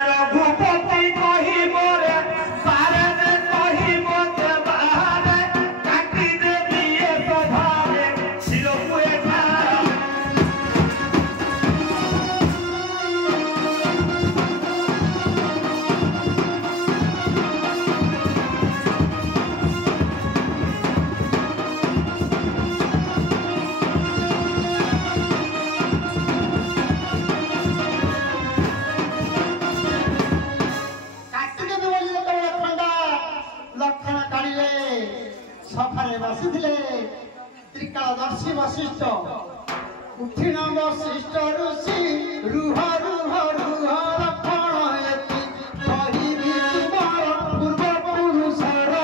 रघुपति कहिबरे सारे दे कहिबो जे बाहरे काटी देबी ए सभारे शिरपुए सफारे बसिले त्रिकालदर्शी वशिष्ठ उठिन वशिष्ठ ऋषि रुह रुह रुह लक्षण यति कहिबि तुमर पूर्व पुरुषर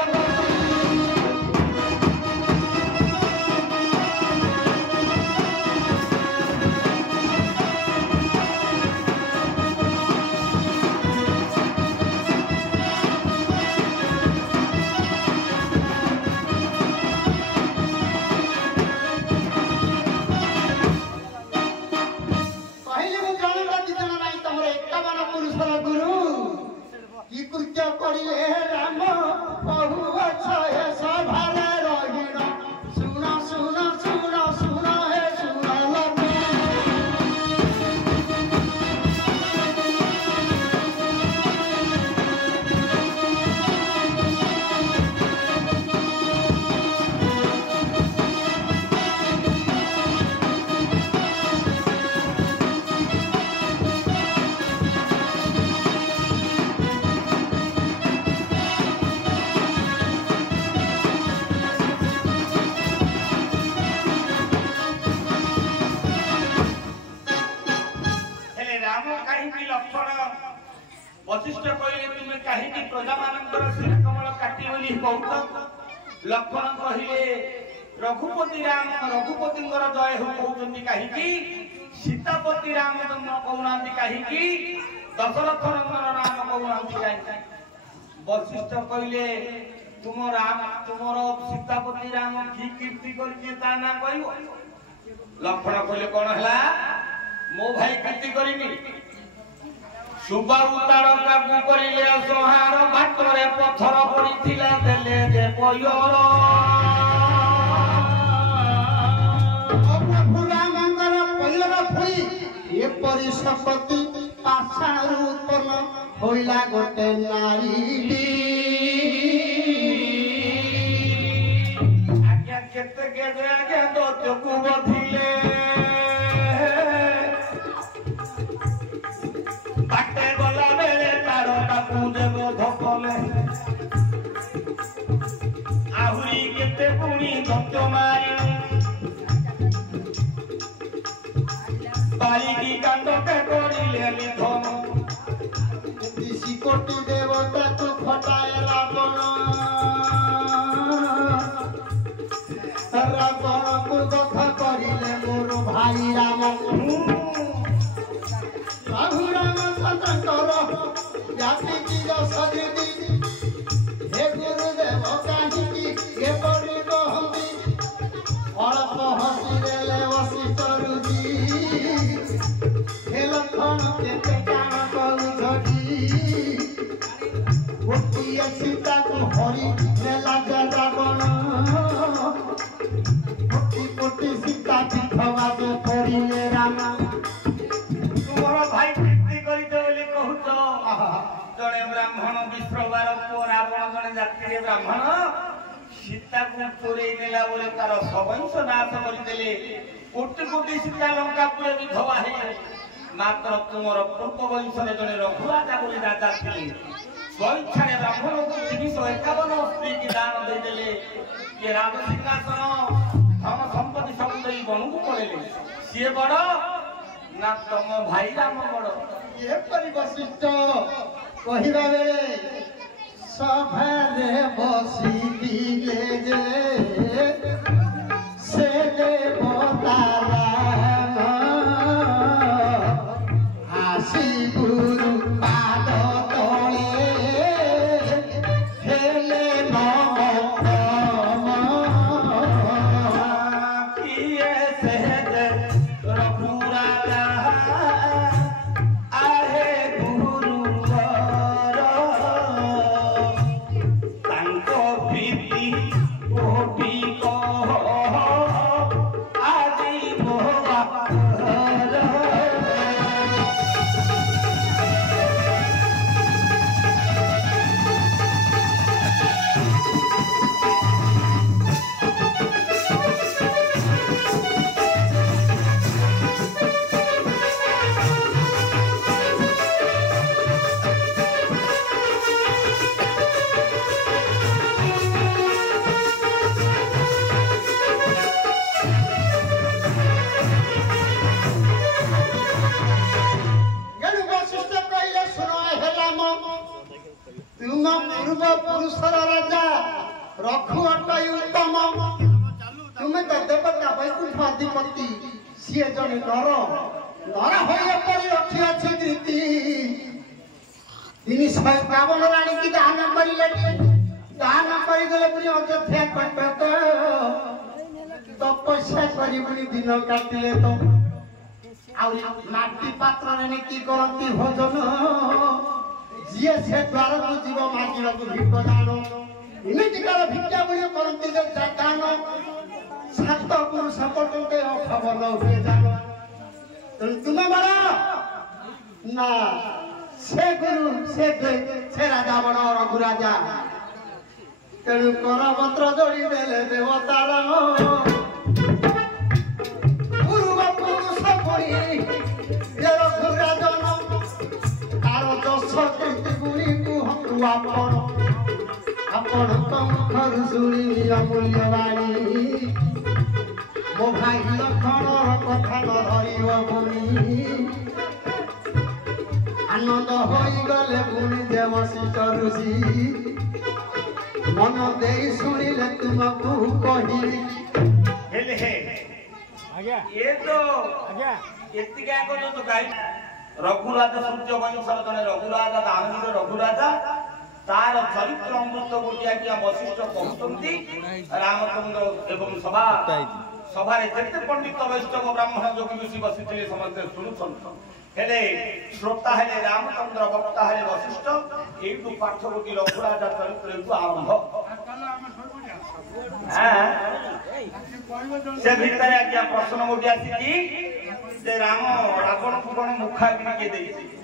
करिले राम बहु अक्षय सभारे रहिण सुन सुन सुन सुन हे सुन वशिष्ठ कहले तुमे काहे प्रजा मानकर सिर कमल काटी बोली कहत लक्षण कहले रघुपति राम रघुपतिंगर जय हो कहउछन्ती काहे सीतापति रामचंद्र कहउनांती काहे दशरथ नंदन राम कहउनांती काहे वशिष्ठ कहले तुम राम तुमर सीतापति राम की कीर्ति करके ता ना कहबो लक्षण कहले कोन हला मो भाई कीर्ति करिनी सुबाबु तारका को करिले सोहार बाटरे पत्थर पड़िथिला देले जे पयर प्रभु रामंगर पयर फुई ए परिसपति पाषाण उत्पन्न होइला गोटे नारी आज्ञा केते गेदे आज्ञा दत्त को बधिले बाटे गला बेले तारो ताकू देबो धकले आहुरी केते पुणी दत्त मारी बाली की कांड के करिले निधन दिशी कोटि देवता को खटाए रावण रावण को कथा करिले मोर भाई राम प्रभु रामचंद्र जाति की सदी हे गुरुदेव कहीं हे बड़ी कहती अल्प हसी रे वशिष्ठ रुचि हे लक्षण के काम करू झड़ी गोटिए सीता को हरि नेला रावण कोटि कोटि सीता पीठवा जो पड़िले राम भाई कीर्ति करिते बोली कहूत जड़े ब्राह्मण विश्रवार पुओ रावण जड़े जाति ब्राह्मण सीता को चोरे नेला बोले तार सबंश नाश करदेले कोटि कोटि सीता लंका पुरे विधवा है मात्र तुमर पूर्व वंश जड़े रघुराजा बोली राजा थे स्वइच्छा ब्राह्मण को 351 स्त्री की दान देदेले ये राज सिंहासन धन संपत्ति सब दे बनु को पड़ेले सी बड़ ना तुम भाई राम बड़ ये परि वशिष्ठ कहिबा बेले सभारे बसी दिले जे से देवता राम आसी गुरु पाद तले हेले नम किए सहज रघुराजा आहे गुरु पूर्व पुरुषर राजा रघु अटई उत्तम तुम्हें तो देवता वैकुंठ अधिपति सी जन नर नर होपरी रखी अच्छे कृति 351 राणी की दान करले दान करदेले पुणी अयोध्या कटक तपस्या करी पुणी दिन काटिले तो माटी पात्र की करती भोजन जी से द्वार को जीव मागिला को भिक दान इमितिकार भिक्षा बुझे करती दान सात पुरुष पर्यंत अभाव हुए जान तुम्हें मारा ना से गुरु से राजा बड़ रघु राजा तेणु कर मंत्र जोड़ी देले देवतार पूर्व पुरुष पड़ी रघु राजन तार दश कृति गुणी कुहतु आपण मुखर शुणी अमूल्य बाणी मो भाई लक्षण कथा न धरिव बुणी आनंद होगले बुणी देवसी चरुषी मन दे शुणिले तुमको कही ये तो एतिका को जो गाई रघुराजा सूर्य वंशर जने रघुराजा दानवीर रघुराजा तार चरित्र अमृत गोटिया किया वशिष्ठ कहते रामचंद्र एवं सभा जेते पंडित वैष्णव ब्राह्मण जोगी ऋषि बसी समस्ते शुणुन हेले श्रोता हेले रामचंद्र वक्ता हेले वशिष्ठ एटू पाठ गोटी रघुराजा चरित्र आरंभ से भितर आज्ञा प्रश्न गोटी आसी राम रावण को कौन मुखाग्नि के